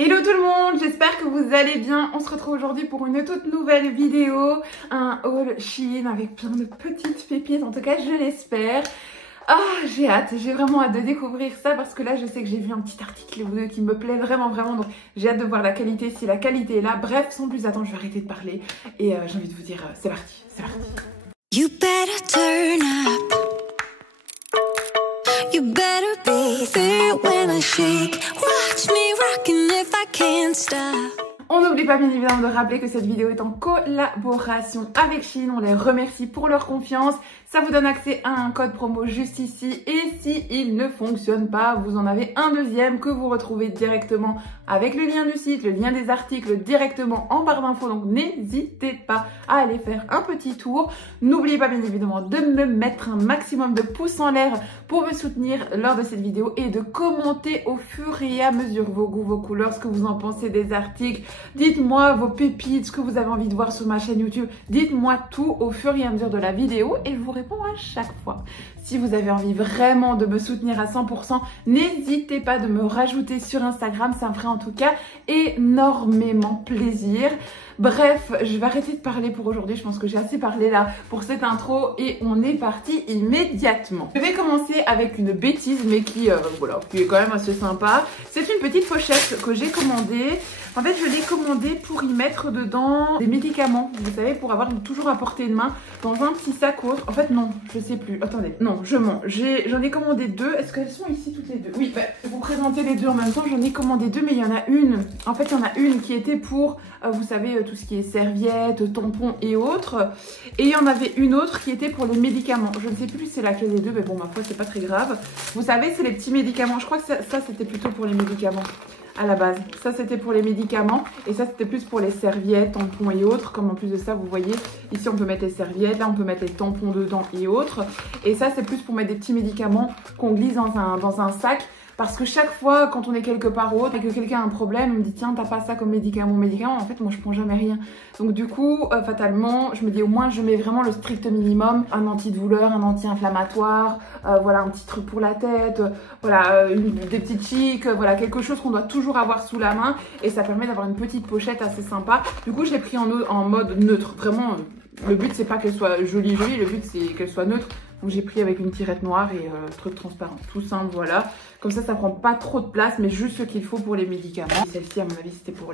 Hello tout le monde, j'espère que vous allez bien. On se retrouve aujourd'hui pour une toute nouvelle vidéo. Un haul Shein avec plein de petites pépites, en tout cas je l'espère. Ah, j'ai hâte, j'ai vraiment hâte de découvrir ça parce que là je sais que j'ai vu un petit article qui me plaît vraiment donc j'ai hâte de voir la qualité, si la qualité est là. Bref, sans plus attendre, je vais arrêter de parler et j'ai envie de vous dire c'est parti, c'est parti. You better turn up. You better be there when I shake. Watch me rockin' if I can't stop. On n'oublie pas bien évidemment de rappeler que cette vidéo est en collaboration avec Shein. On les remercie pour leur confiance. Ça vous donne accès à un code promo juste ici. Et si il ne fonctionne pas, vous en avez un deuxième que vous retrouvez directement avec le lien du site, le lien des articles directement en barre d'infos. Donc n'hésitez pas à aller faire un petit tour. N'oubliez pas bien évidemment de me mettre un maximum de pouces en l'air pour me soutenir lors de cette vidéo et de commenter au fur et à mesure vos goûts, vos couleurs, ce que vous en pensez des articles. Dites-moi vos pépites, ce que vous avez envie de voir sur ma chaîne YouTube. Dites-moi tout au fur et à mesure de la vidéo et je vous réponds à chaque fois. Si vous avez envie vraiment de me soutenir à 100%, n'hésitez pas de me rajouter sur Instagram. Ça me ferait en tout cas énormément plaisir. Bref, je vais arrêter de parler pour aujourd'hui. Je pense que j'ai assez parlé là pour cette intro et on est parti immédiatement. Je vais commencer avec une bêtise mais qui est quand même assez sympa. C'est une petite pochette que j'ai commandée. En fait, je l'ai commandée pour y mettre dedans des médicaments, vous savez, pour avoir toujours à portée de main dans un petit sac ou autre. En fait, non, je sais plus. Attendez, non, je mens. J'en ai commandé deux. Est-ce qu'elles sont ici toutes les deux? Oui, bah, je vais vous présenter les deux en même temps. J'en ai commandé deux, mais il y en a une. En fait, il y en a une qui était pour, vous savez, tout ce qui est serviettes, tampons et autres. Et il y en avait une autre qui était pour les médicaments. Je ne sais plus si c'est laquelle des deux, mais bon, ma foi, c'est pas très grave. Vous savez, c'est les petits médicaments. Je crois que ça c'était plutôt pour les médicaments. À la base, ça c'était pour les médicaments et ça c'était plus pour les serviettes, tampons et autres. Comme en plus de ça, vous voyez, ici on peut mettre les serviettes, là on peut mettre les tampons dedans et autres. Et ça c'est plus pour mettre des petits médicaments qu'on glisse dans un sac. Parce que chaque fois, quand on est quelque part ou autre et que quelqu'un a un problème, on me dit tiens, t'as pas ça comme médicament. En fait, moi je prends jamais rien. Donc du coup, fatalement, je me dis au moins je mets vraiment le strict minimum. Un antidouleur, un anti-inflammatoire, voilà, un petit truc pour la tête, voilà, des petites chics, voilà, quelque chose qu'on doit toujours avoir sous la main. Et ça permet d'avoir une petite pochette assez sympa. Du coup, je l'ai pris en mode neutre. Vraiment, le but c'est pas qu'elle soit jolie, le but c'est qu'elle soit neutre. Donc j'ai pris avec une tirette noire et truc transparent, tout simple, voilà. Comme ça prend pas trop de place, mais juste ce qu'il faut pour les médicaments. Celle-ci, à mon avis, c'était pour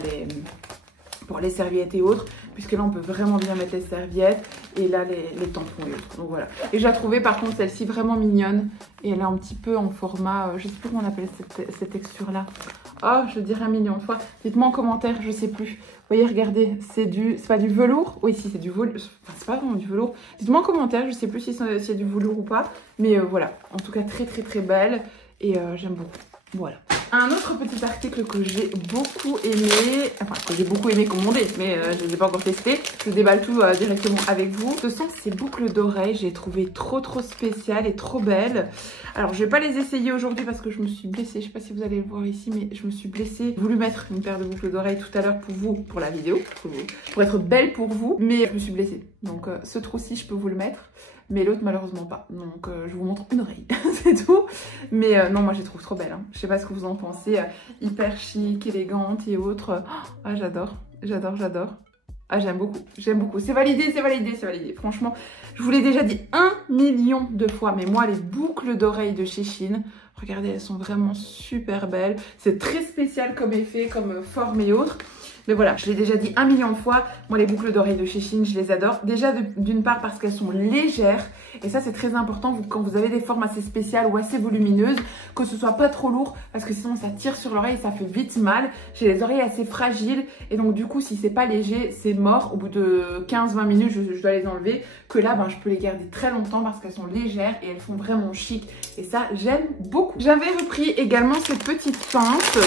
les serviettes et autres, puisque là, on peut vraiment bien mettre les serviettes et là, les tampons et autres. Donc voilà. Et j'ai trouvé, par contre, celle-ci vraiment mignonne et elle est un petit peu en format, je sais plus comment on appelle cette texture-là. Oh, je dirais un million de fois. Dites-moi en commentaire, je sais plus. Vous voyez, regardez, c'est pas du velours. Oui, si, c'est du velours. Enfin, c'est pas vraiment du velours. Dites-moi en commentaire, je sais plus si c'est du velours ou pas. Mais voilà, en tout cas, très belle. Et j'aime beaucoup. Voilà. Un autre petit article que j'ai beaucoup aimé, enfin que j'ai beaucoup aimé commander, mais je ne l'ai pas encore testé. Je déballe tout directement avec vous. Ce sont ces boucles d'oreilles, j'ai trouvé trop spéciales et trop belles. Alors je vais pas les essayer aujourd'hui parce que je me suis blessée, je sais pas si vous allez le voir ici, mais je me suis blessée. J'ai voulu mettre une paire de boucles d'oreilles tout à l'heure pour vous, pour la vidéo, pour être belle pour vous, mais je me suis blessée. Donc ce trou-ci je peux vous le mettre. Mais l'autre malheureusement pas, donc je vous montre une oreille, c'est tout. Mais non, moi je les trouve trop belles, hein. Je sais pas ce que vous en pensez, hyper chic, élégante et autres. Ah j'adore. Ah j'aime beaucoup, c'est validé. Franchement, je vous l'ai déjà dit 1 million de fois, mais moi les boucles d'oreilles de chez Shein, regardez, elles sont vraiment super belles. C'est très spécial comme effet, comme forme et autres. Mais voilà, je l'ai déjà dit 1 million de fois, moi les boucles d'oreilles de chez Shein, je les adore. Déjà d'une part parce qu'elles sont légères, et ça c'est très important quand vous avez des formes assez spéciales ou assez volumineuses, que ce soit pas trop lourd, parce que sinon ça tire sur l'oreille et ça fait vite mal. J'ai les oreilles assez fragiles, et donc du coup si c'est pas léger, c'est mort. Au bout de 15-20 minutes, je dois les enlever. Que là, ben, je peux les garder très longtemps parce qu'elles sont légères et elles font vraiment chic. Et ça, j'aime beaucoup. J'avais repris également cette petite pince.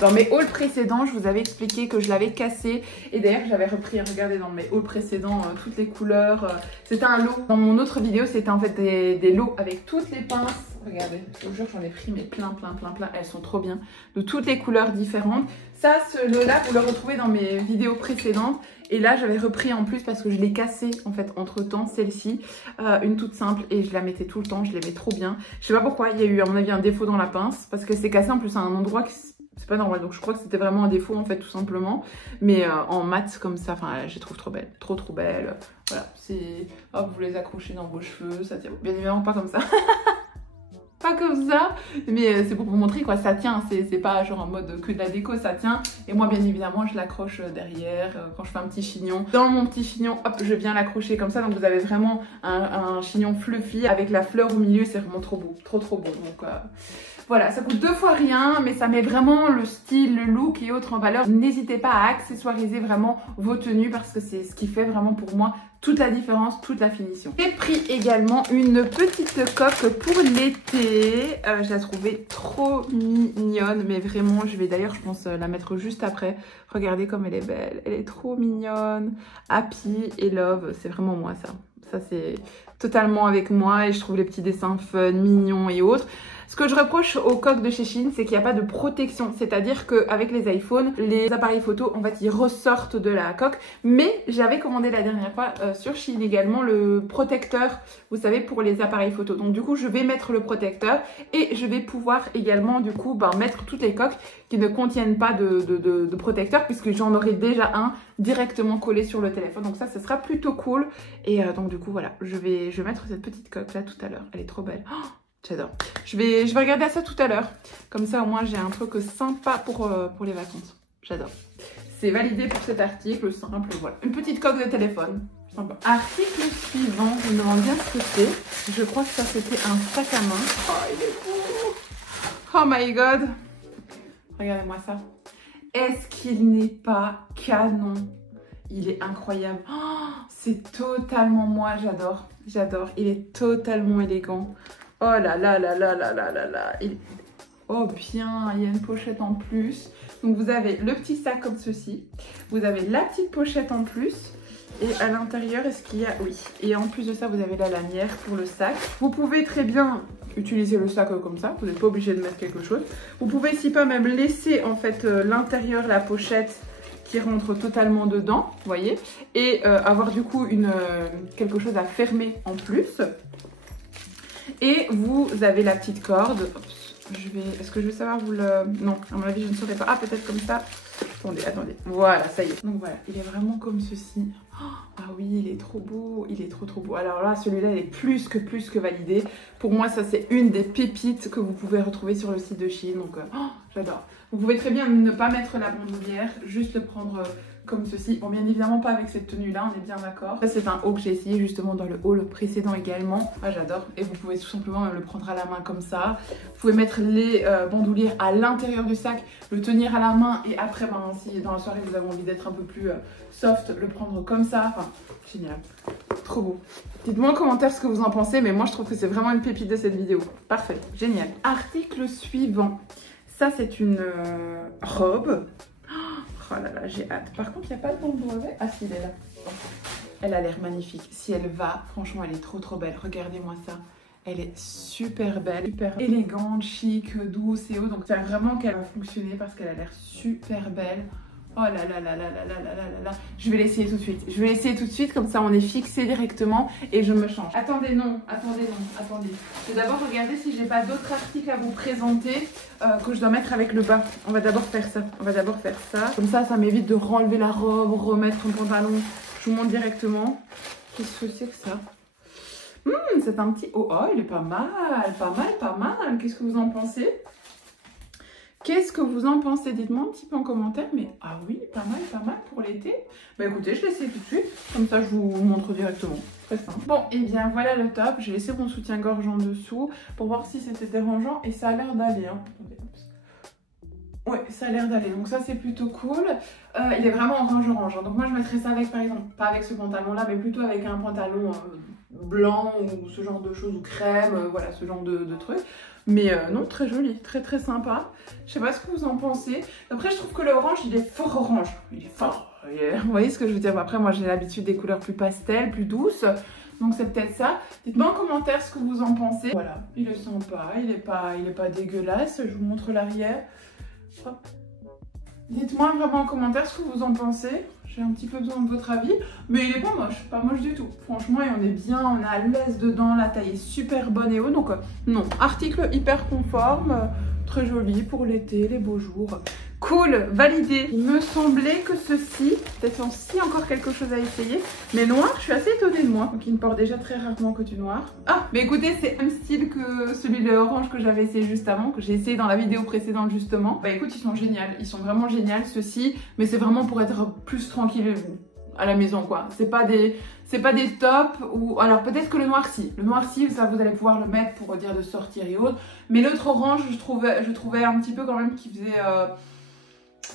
Dans mes hauls précédents, je vous avais expliqué que je l'avais cassée. Et d'ailleurs, j'avais repris, regardez, dans mes hauls précédents, toutes les couleurs. C'était un lot. Dans mon autre vidéo, c'était en fait des lots avec toutes les pinces. Regardez, je vous jure, j'en ai pris mais plein. Elles sont trop bien. De toutes les couleurs différentes. Ça, ce lot-là, vous le retrouvez dans mes vidéos précédentes. Et là, j'avais repris en plus parce que je l'ai cassée en fait entre-temps, celle-ci. Une toute simple et je la mettais tout le temps. Je l'aimais trop bien. Je sais pas pourquoi, il y a eu à mon avis un défaut dans la pince. Parce que c'est cassé en plus à un endroit qui... c'est pas normal. Donc je crois que c'était vraiment un défaut en fait tout simplement. Mais en mat comme ça, enfin je les trouve trop belles, trop belles. Voilà, c'est hop, vous les accrochez dans vos cheveux, ça tient. Bien évidemment pas comme ça. Pas comme ça, mais c'est pour vous montrer quoi, ça tient, c'est pas genre en mode que de la déco, ça tient. Et moi bien évidemment je l'accroche derrière quand je fais un petit chignon. Dans mon petit chignon, hop, je viens l'accrocher comme ça, donc vous avez vraiment un chignon fluffy avec la fleur au milieu, c'est vraiment trop beau, trop beau. Donc voilà, ça coûte 2 fois rien, mais ça met vraiment le style, le look et autres en valeur. N'hésitez pas à accessoiriser vraiment vos tenues parce que c'est ce qui fait vraiment pour moi toute la différence, toute la finition. J'ai pris également une petite coque pour l'été. Je la trouvais trop mignonne, mais vraiment, je vais d'ailleurs, je pense, la mettre juste après. Regardez comme elle est belle, elle est trop mignonne. Happy et love, c'est vraiment moi ça. Ça, c'est totalement avec moi et je trouve les petits dessins fun, mignons et autres. Ce que je reproche aux coques de chez Shein, c'est qu'il n'y a pas de protection. C'est-à-dire qu'avec les iPhones, les appareils photo, en fait, ils ressortent de la coque. Mais j'avais commandé la dernière fois sur Shein également le protecteur, vous savez, pour les appareils photo. Donc du coup, je vais mettre le protecteur et je vais pouvoir également, du coup, mettre toutes les coques qui ne contiennent pas de protecteur puisque j'en aurai déjà un directement collé sur le téléphone. Donc ça, ce sera plutôt cool. Et donc du coup, voilà, je vais mettre cette petite coque là tout à l'heure. Elle est trop belle. Oh, j'adore. Je vais regarder ça tout à l'heure. Comme ça, au moins, j'ai un truc sympa pour les vacances. J'adore. C'est validé pour cet article simple. Voilà. Une petite coque de téléphone. Sympa. Article suivant. Je me demande bien ce que c'est. Je crois que ça, c'était un sac à main. Oh, il est beau. Oh my god. Regardez-moi ça. Est-ce qu'il n'est pas canon? Il est incroyable. Oh, c'est totalement moi. J'adore. J'adore. Il est totalement élégant. Oh là là là là là là là là. Oh bien, il y a une pochette en plus. Donc vous avez le petit sac comme ceci. Vous avez la petite pochette en plus. Et à l'intérieur, est-ce qu'il y a... Oui. Et en plus de ça, vous avez la lanière pour le sac. Vous pouvez très bien utiliser le sac comme ça. Vous n'êtes pas obligé de mettre quelque chose. Vous pouvez si pas même laisser en fait l'intérieur, la pochette qui rentre totalement dedans. Vous voyez. Et avoir du coup quelque chose à fermer en plus. Et vous avez la petite corde. Est-ce que je vais savoir vous le... Non, à mon avis, je ne saurais pas. Ah, peut-être comme ça. Attendez. Voilà, ça y est. Donc voilà, il est vraiment comme ceci. Ah oui, il est trop beau. Il est trop beau. Alors là, celui-là, il est plus que validé. Pour moi, ça, c'est une des pépites que vous pouvez retrouver sur le site de Shein. Donc, j'adore. Vous pouvez très bien ne pas mettre la bandoulière, juste le prendre... comme ceci. Bon, bien évidemment pas avec cette tenue là, on est bien d'accord. Ça c'est un haut que j'ai essayé justement dans le haul précédent également. Ah, j'adore. Et vous pouvez tout simplement le prendre à la main comme ça. Vous pouvez mettre les bandoulières à l'intérieur du sac, le tenir à la main et après si dans la soirée vous avez envie d'être un peu plus soft, le prendre comme ça. Enfin, génial. Trop beau. Dites-moi en commentaire ce que vous en pensez, mais moi je trouve que c'est vraiment une pépite de cette vidéo. Parfait, génial. Article suivant. Ça c'est une robe. Oh là là, j'ai hâte. Par contre, il n'y a pas de bandeau avec. Ah si, elle est là. Elle a l'air magnifique. Si elle va, franchement, elle est trop belle. Regardez-moi ça. Elle est super belle, super élégante, chic, douce et haut. Donc, c'est vraiment qu'elle va fonctionner parce qu'elle a l'air super belle. Oh là là là là là là là là là. Je vais l'essayer tout de suite. Je vais l'essayer tout de suite, comme ça on est fixé directement et je me change. Attendez, non. Je vais d'abord regarder si j'ai pas d'autres articles à vous présenter que je dois mettre avec le bas. On va d'abord faire ça. Comme ça, ça m'évite de renlever la robe, remettre un pantalon. Je vous montre directement. Qu'est-ce que c'est que ça? C'est un petit... Oh, il est pas mal. Qu'est-ce que vous en pensez? Dites-moi un petit peu en commentaire. Mais ah oui, pas mal pour l'été. Bah écoutez, je l'essaie tout de suite. Comme ça, je vous montre directement. Très simple. Bon, et bien voilà le top. J'ai laissé mon soutien-gorge en dessous pour voir si c'était dérangeant. Et ça a l'air d'aller. Hein. Ouais, ça a l'air d'aller. Donc ça, c'est plutôt cool. Il est vraiment orange. Donc moi, je mettrais ça avec, par exemple, pas avec ce pantalon-là, mais plutôt avec un pantalon blanc ou ce genre de choses, ou crème, voilà, ce genre de trucs. Mais non, très joli, très sympa. Je sais pas ce que vous en pensez. Après, je trouve que l'orange, il est fort orange. Il est fort. Vous voyez ce que je veux dire? Après, moi, j'ai l'habitude des couleurs plus pastel, plus douces. Donc, c'est peut-être ça. Dites-moi en commentaire ce que vous en pensez. Voilà, il est sympa. Il est pas dégueulasse. Je vous montre l'arrière. Dites-moi vraiment en commentaire ce que vous en pensez. J'ai un petit peu besoin de votre avis. Mais il est pas moche du tout. Franchement, et on est bien, on est à l'aise dedans. La taille est super bonne et haut. Donc non, article hyper conforme. très joli pour l'été, les beaux jours. Cool, validé. Il me semblait que ceci, peut-être aussi encore quelque chose à essayer. Mais noir, je suis assez étonnée de moi, qui ne porte déjà très rarement que du noir. Ah, mais écoutez, c'est le même style que celui de orange que j'avais essayé juste avant, que j'ai essayé dans la vidéo précédente justement. Bah écoute, ils sont géniaux, ils sont vraiment géniaux ceux-ci, mais c'est vraiment pour être plus tranquille à la maison quoi. C'est pas des tops ou alors peut-être que le noir si, ça vous allez pouvoir le mettre pour dire de sortir et autres. Mais l'autre orange, je trouvais un petit peu quand même qui faisait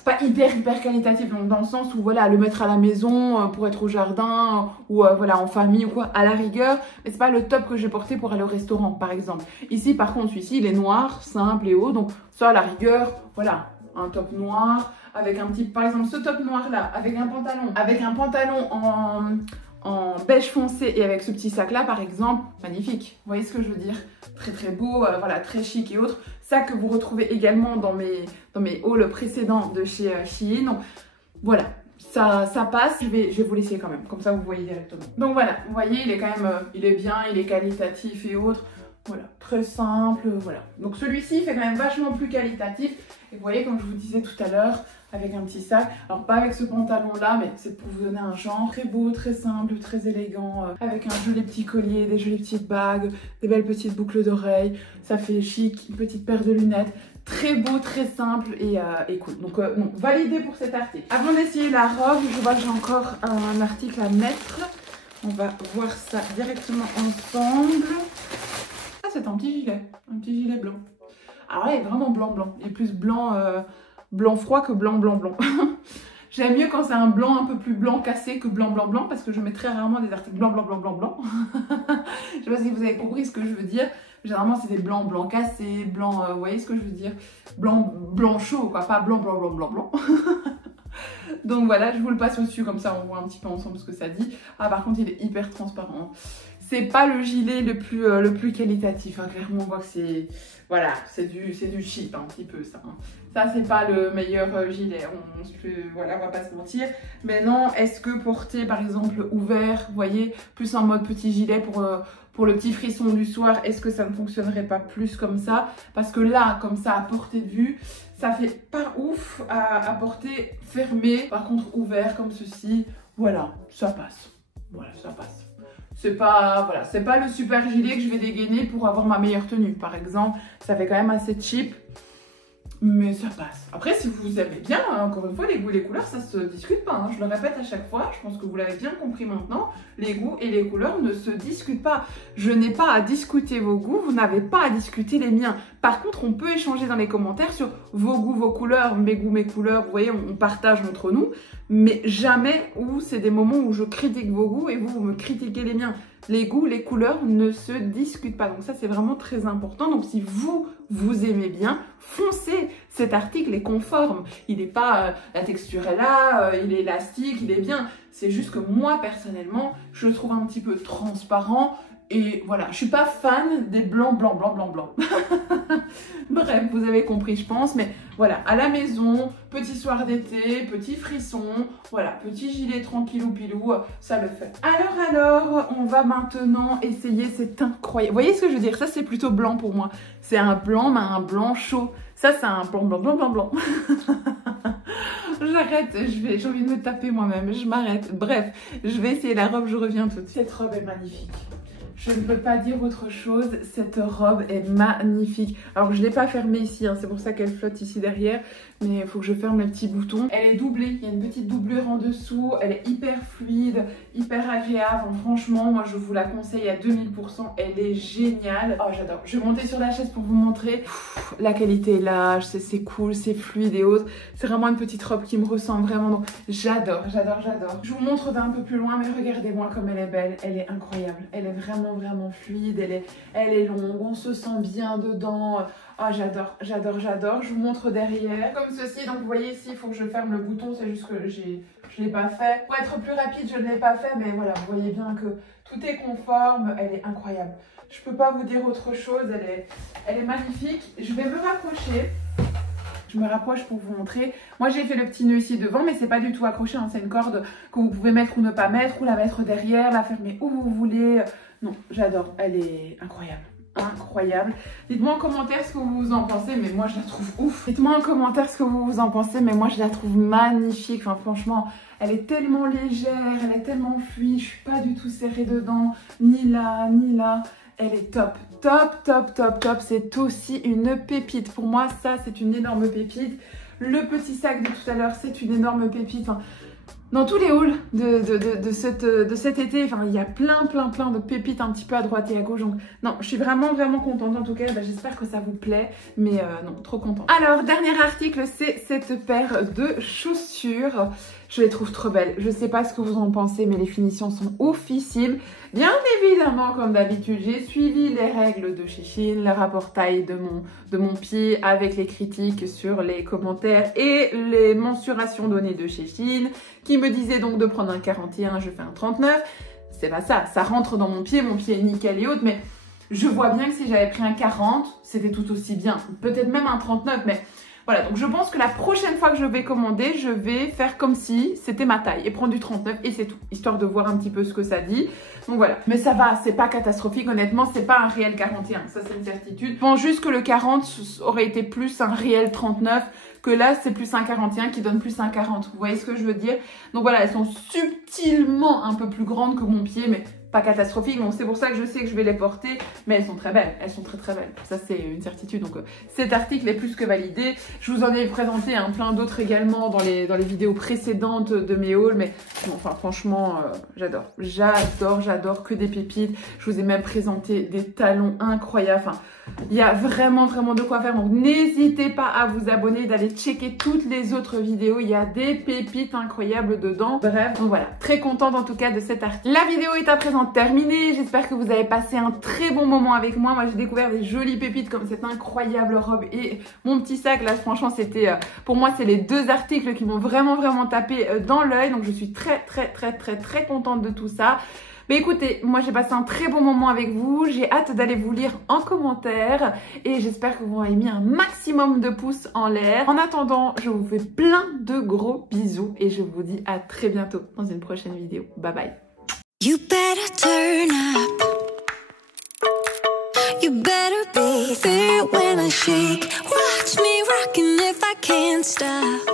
pas hyper qualitatif, donc dans le sens où voilà, le mettre à la maison pour être au jardin ou voilà en famille ou quoi à la rigueur, mais c'est pas le top que j'ai porté pour aller au restaurant par exemple. Ici par contre celui-ci il est noir, simple et haut, donc ça à la rigueur, voilà, un top noir avec un petit, par exemple ce top noir là, avec un pantalon en beige foncé et avec ce petit sac là par exemple, magnifique, vous voyez ce que je veux dire, très beau, voilà, très chic et autres. Ça que vous retrouvez également dans mes hauls précédents de chez Shein. Donc voilà, ça passe, je vais vous laisser quand même, comme ça vous voyez directement. Donc voilà, vous voyez, il est quand même, il est bien, il est qualitatif et autres. Voilà, très simple, voilà. Donc celui-ci fait quand même vachement plus qualitatif. Et vous voyez, comme je vous disais tout à l'heure, avec un petit sac. Alors pas avec ce pantalon-là, mais c'est pour vous donner un genre très beau, très simple, très élégant. Avec un joli petit collier, des jolies petites bagues, des belles petites boucles d'oreilles. Ça fait chic, une petite paire de lunettes. Très beau, très simple et cool. Donc bon, validé pour cet article. Avant d'essayer la robe, je vois que j'ai encore un article à mettre. On va voir ça directement ensemble. C'est un petit gilet blanc. Alors là, il est vraiment blanc. Il est plus blanc, blanc froid que blanc. J'aime mieux quand c'est un blanc un peu plus blanc cassé que blanc, parce que je mets très rarement des articles blanc. Je sais pas si vous avez compris ce que je veux dire. Généralement, c'est des blancs cassés, blanc, vous voyez ce que je veux dire? Blanc chaud, quoi, pas blanc. Donc voilà, je vous le passe au-dessus, comme ça on voit un petit peu ensemble ce que ça dit. Ah, par contre, il est hyper transparent. C'est pas le gilet le plus qualitatif, hein. Clairement on voit que c'est, voilà, c'est du cheap un petit peu ça. Hein. Ça c'est pas le meilleur gilet, voilà, on va pas se mentir. Maintenant, est-ce que porter par exemple ouvert, vous voyez, plus en mode petit gilet pour le petit frisson du soir, est-ce que ça ne fonctionnerait pas plus comme ça? Parce que là, comme ça, à portée de vue, ça fait pas ouf à porter fermé. Par contre, ouvert comme ceci, voilà, ça passe. Voilà, ça passe. C'est pas, voilà, c'est pas le super gilet que je vais dégainer pour avoir ma meilleure tenue. Par exemple, ça fait quand même assez cheap. Mais ça passe. Après, si vous aimez bien, hein, encore une fois, les goûts et les couleurs, ça se discute pas. Hein. Je le répète à chaque fois, je pense que vous l'avez bien compris maintenant. Les goûts et les couleurs ne se discutent pas. Je n'ai pas à discuter vos goûts, vous n'avez pas à discuter les miens. Par contre, on peut échanger dans les commentaires sur vos goûts, vos couleurs, mes goûts, mes couleurs. Vous voyez, on partage entre nous. Mais jamais où c'est des moments où je critique vos goûts et vous me critiquez les miens. Les goûts, les couleurs ne se discutent pas. Donc ça, c'est vraiment très important. Donc si vous aimez bien, foncez. Cet article est conforme. Il n'est pas, la texture est là, il est élastique, il est bien. C'est juste que moi, personnellement, je le trouve un petit peu transparent. Et voilà, je suis pas fan des blancs. Bref, vous avez compris, je pense. Mais voilà, à la maison, petit soir d'été, petit frisson, voilà, petit gilet tranquillou pilou, ça le fait. Alors, on va maintenant essayer cet incroyable. Vous voyez ce que je veux dire? Ça, c'est plutôt blanc pour moi. C'est un blanc, mais un blanc chaud. Ça, c'est un blanc. J'arrête, j'ai envie de me taper moi-même, je m'arrête. Bref, je vais essayer la robe, je reviens tout de suite. Cette robe est magnifique. Je ne peux pas dire autre chose, cette robe est magnifique. Alors je ne l'ai pas fermée ici, hein, c'est pour ça qu'elle flotte ici derrière. Mais il faut que je ferme les petits boutons. Elle est doublée, il y a une petite doublure en dessous. Elle est hyper fluide, hyper agréable. Donc, franchement, moi je vous la conseille à 2000%. Elle est géniale. Oh j'adore. Je vais monter sur la chaise pour vous montrer. La qualité est là, c'est cool, c'est fluide et autres. C'est vraiment une petite robe qui me ressemble vraiment. Donc j'adore. Je vous montre d'un peu plus loin, mais regardez-moi comme elle est belle. Elle est incroyable. Elle est vraiment fluide. Elle est longue. On se sent bien dedans. Ah, j'adore. Je vous montre derrière. Comme ceci, donc vous voyez ici, il faut que je ferme le bouton. C'est juste que je ne l'ai pas fait. Pour être plus rapide, je ne l'ai pas fait. Mais voilà, vous voyez bien que tout est conforme. Elle est incroyable. Je ne peux pas vous dire autre chose. Elle est magnifique. Je vais me rapprocher. Je me rapproche pour vous montrer. Moi, j'ai fait le petit nœud ici devant, mais c'est pas du tout accroché. Hein. C'est une corde que vous pouvez mettre ou ne pas mettre, ou la mettre derrière, la fermer où vous voulez. Non, j'adore. Elle est incroyable. incroyable. Dites-moi en commentaire ce que vous en pensez, mais moi je la trouve ouf. Dites-moi en commentaire ce que vous en pensez, mais moi je la trouve magnifique. Enfin franchement, elle est tellement légère, elle est tellement fluide, je suis pas du tout serrée dedans, ni là, ni là. Elle est top, top, top, top, top. C'est aussi une pépite. Pour moi, ça c'est une énorme pépite. Le petit sac de tout à l'heure, c'est une énorme pépite. Enfin, dans tous les hauls de cet été, enfin, il y a plein de pépites un petit peu à droite et à gauche. Donc, non, je suis vraiment contente. En tout cas, j'espère que ça vous plaît. Mais non, trop contente. Alors, dernier article, c'est cette paire de chaussures. Je les trouve trop belles. Je sais pas ce que vous en pensez, mais les finitions sont oufissimes. Bien évidemment, comme d'habitude, j'ai suivi les règles de chez Shein, le rapport taille de mon pied avec les critiques sur les commentaires et les mensurations données de chez Shein, qui me disaient donc de prendre un 41, je fais un 39. C'est pas ça, ça rentre dans mon pied est nickel et haute, mais je vois bien que si j'avais pris un 40, c'était tout aussi bien. Peut-être même un 39, mais... Voilà, donc je pense que la prochaine fois que je vais commander, je vais faire comme si c'était ma taille et prendre du 39 et c'est tout, histoire de voir un petit peu ce que ça dit. Donc voilà, mais ça va, c'est pas catastrophique, honnêtement, c'est pas un réel 41, ça c'est une certitude. Je pense juste que le 40 aurait été plus un réel 39, que là c'est plus un 41 qui donne plus un 40, vous voyez ce que je veux dire? Donc voilà, elles sont subtilement un peu plus grandes que mon pied, mais pas catastrophique, donc c'est pour ça que je sais que je vais les porter, mais elles sont très belles, elles sont très belles, ça c'est une certitude. Donc cet article est plus que validé. Je vous en ai présenté plein d'autres également dans les vidéos précédentes de mes hauls, mais bon, enfin franchement j'adore que des pépites. Je vous ai même présenté des talons incroyables, enfin il y a vraiment de quoi faire, donc n'hésitez pas à vous abonner, d'aller checker toutes les autres vidéos, il y a des pépites incroyables dedans. Bref, donc voilà, très contente en tout cas de cet article. La vidéo est à présent terminée, j'espère que vous avez passé un très bon moment avec moi. Moi j'ai découvert des jolies pépites comme cette incroyable robe et mon petit sac là, franchement c'était, pour moi c'est les deux articles qui m'ont vraiment tapé dans l'œil, donc je suis très contente de tout ça. Mais écoutez, moi j'ai passé un très bon moment avec vous, j'ai hâte d'aller vous lire en commentaire et j'espère que vous m'avez mis un maximum de pouces en l'air. En attendant, je vous fais plein de gros bisous et je vous dis à très bientôt dans une prochaine vidéo. Bye bye. You better turn up. You better be there when I shake. Watch me rockin' if I can't stop.